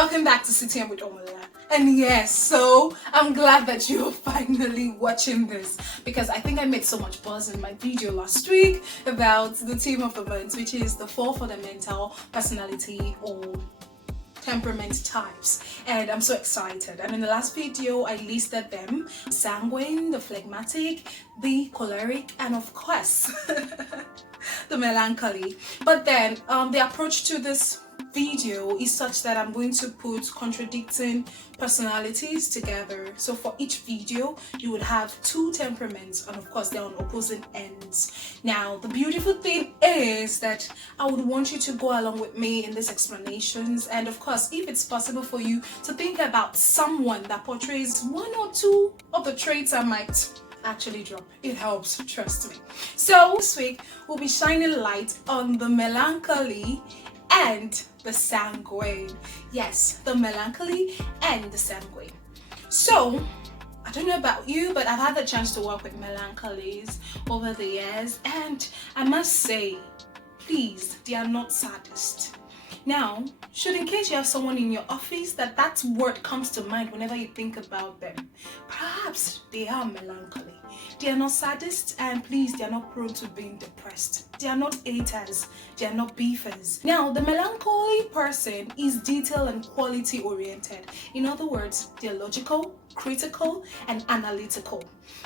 Welcome back to CTM with Omolola. And yes, so I'm glad that you're finally watching this because I think I made so much buzz in my video last week about the theme of the month, which is the 4 fundamental personality or temperament types, and I'm so excited. And in the last video I listed them: sanguine, the phlegmatic, the choleric, and of course the melancholy. But then the approach to this video is such that I'm going to put contradicting personalities together. So for each video you would have 2 temperaments, and of course they're on opposing ends. Now the beautiful thing is that I would want you to go along with me in these explanations, and of course if it's possible for you to think about someone that portrays 1 or 2 of the traits I might actually drop. It helps, trust me. So this week we'll be shining light on the melancholy and the sanguine. Yes, the melancholy and the sanguine. So I don't know about you, but I've had the chance to work with melancholies over the years, and I must say, please, they are not sadists. Now, should in case you have someone in your office that word comes to mind whenever you think about them, perhaps they are melancholy. They are not sadists, and please, they are not prone to being depressed. They are not haters. They are not beefers. Now, the melancholy person is detail and quality oriented. In other words, they're logical, critical, and analytical.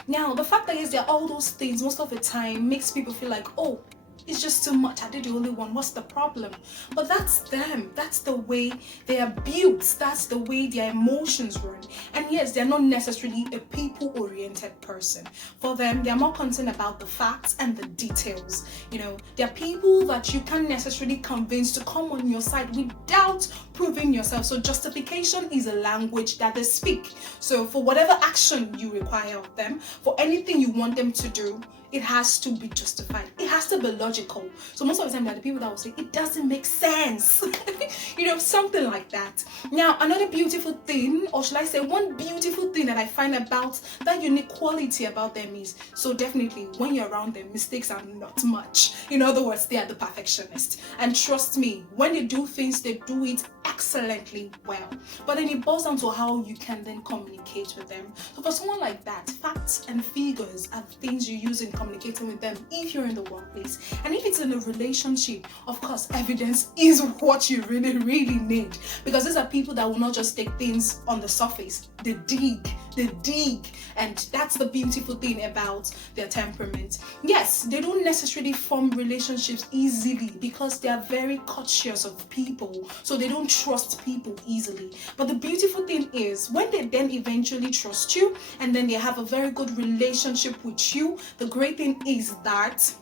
Now, the fact that yes, they're all those things most of the time makes people feel like, oh, it's just too much. Are they the only one? What's the problem? But that's them. That's the way they are built. That's the way their emotions run. And yes, they're not necessarily a people-oriented person. For them, they're more concerned about the facts and the details. You know, they're people that you can't necessarily convince to come on your side without proving yourself. So justification is a language that they speak. So for whatever action you require of them, for anything you want them to do, it has to be justified. It has to be logical. So most of the time, there are the people that will say, it doesn't make sense. You know, something like that. Now, another beautiful thing, or should I say one beautiful thing that I find about that unique quality about them is, so definitely when you're around them, mistakes are not much. In other words, they are the perfectionist. And trust me, when they do things, they do it excellently well. But then it boils down to how you can then communicate with them. So for someone like that, facts and figures are things you use in communicating with them if you're in the workplace. And if it's in a relationship, of course, evidence is what you really need, because these are people that will not just take things on the surface. They dig, and that's the beautiful thing about their temperament. Yes, they don't necessarily form relationships easily because they are very cautious of people, so they don't trust people easily. But the beautiful thing is when they then eventually trust you and then they have a very good relationship with you, the great thing is that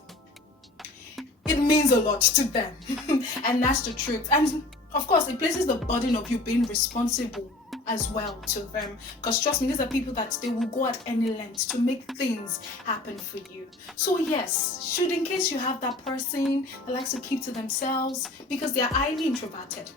it means a lot to them. And that's the truth. And of course, it places the burden of you being responsible as well to them, because trust me, these are people that they will go at any length to make things happen for you. So yes, should in case you have that person that likes to keep to themselves because they are highly introverted,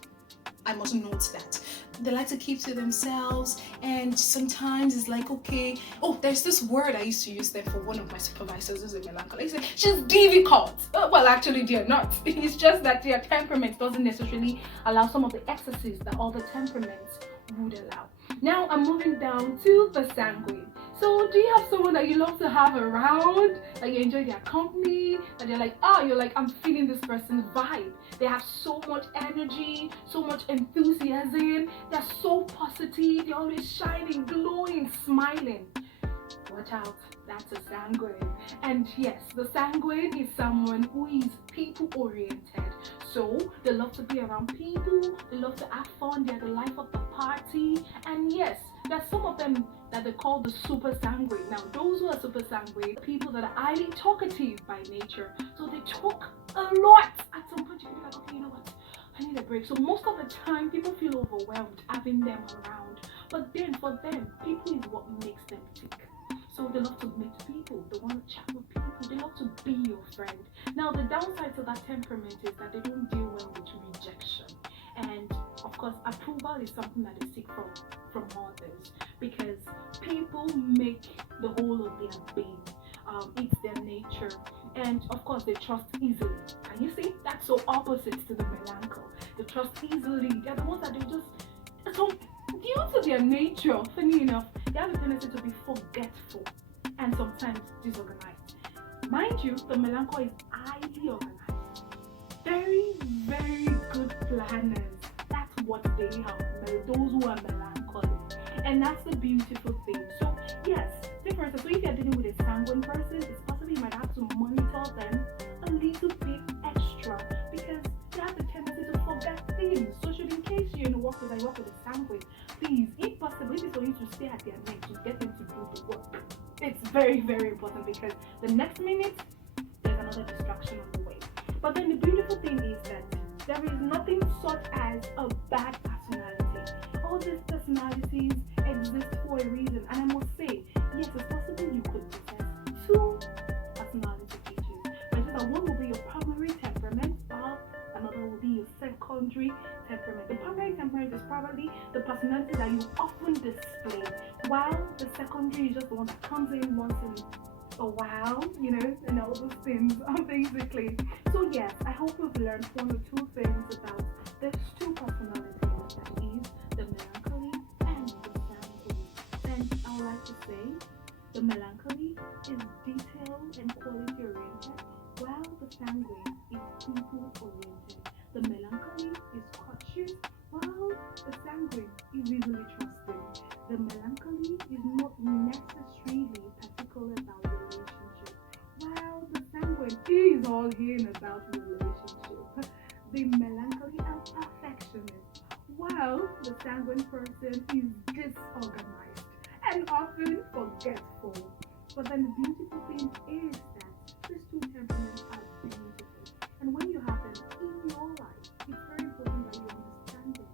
I must note that they like to keep to themselves, and sometimes it's like, okay, oh, there's this word I used to use there for one of my supervisors who's a melancholy. He said, she's difficult. Well, actually, they're not. It's just that their temperament doesn't necessarily allow some of the excesses that all the temperaments would allow. Now I'm moving down to the sanguine. So do you have someone that you love to have around, that you enjoy their company, that you're like, oh, you're like, I'm feeling this person's vibe. They have so much energy, so much enthusiasm, they're so positive, they're always shining, glowing, smiling. Watch out, that's a sanguine. And yes, the sanguine is someone who is people oriented. So they love to be around people, they love to have fun, they're the life of the party. And yes, there's some of them that they call the super sanguine. Now those who are super sanguine, people that are highly talkative by nature. So they talk a lot. At some point you feel like, okay, you know what, I need a break. So most of the time people feel overwhelmed having them around. But then for them, people is what makes them tick. So they love to meet people, they want to chat with people, they love to be your friend. Now the downside to that temperament is that they don't deal well with rejection. And of course, approval is something that they seek from others, because people make the whole of their being. It's their nature. And of course, they trust easily. And you see, that's so opposite to the melancholy. They trust easily. They're the ones that they just So, due to their nature, funny enough, they have a tendency to be forgetful and sometimes disorganized. Mind you, the melancholy is highly organized. Very, very good planners. That's what they have, those who are melancholy. And that's the beautiful thing. So, yes, take for instance, so if you're dealing with a sanguine person, it's possible you might have to monitor them a little bit extra because they have the tendency to forget things. So, should in case you're in a workplace and you work with a sanguine, please, if possible, it is for you to stay at their neck to get them to do the work. It's very, very important because the next minute there's another distraction on the way. But then the beautiful thing is that there is nothing such as a bad personality. All these personalities exist for a reason, and I must say, yes, it's possible you could possess two personality features. For instance, one will be your primary temperament, or another will be your secondary temperament. The primary temperament is probably the personality that you often display, while the secondary is just the one that comes in once in a while, and all those things, basically. So yes, I hope we've learned one or two things about these two personalities, that is the melancholy and the sanguine. And I would like to say, the melancholy is detail and quality oriented, while the sanguine is people oriented. The melancholy is cautious, while the sanguine is easily trusted. The melancholy is not necessarily particular about relationship, while the sanguine is all in about relationship. The melancholy are perfectionist, while the sanguine person is disorganized and often forgetful. But then the beautiful thing is that these two temperaments are beautiful. And when you have them in your life, it's very important that you understand them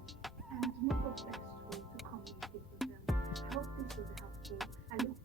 and know the best way to communicate with them. I hope this was helpful. I look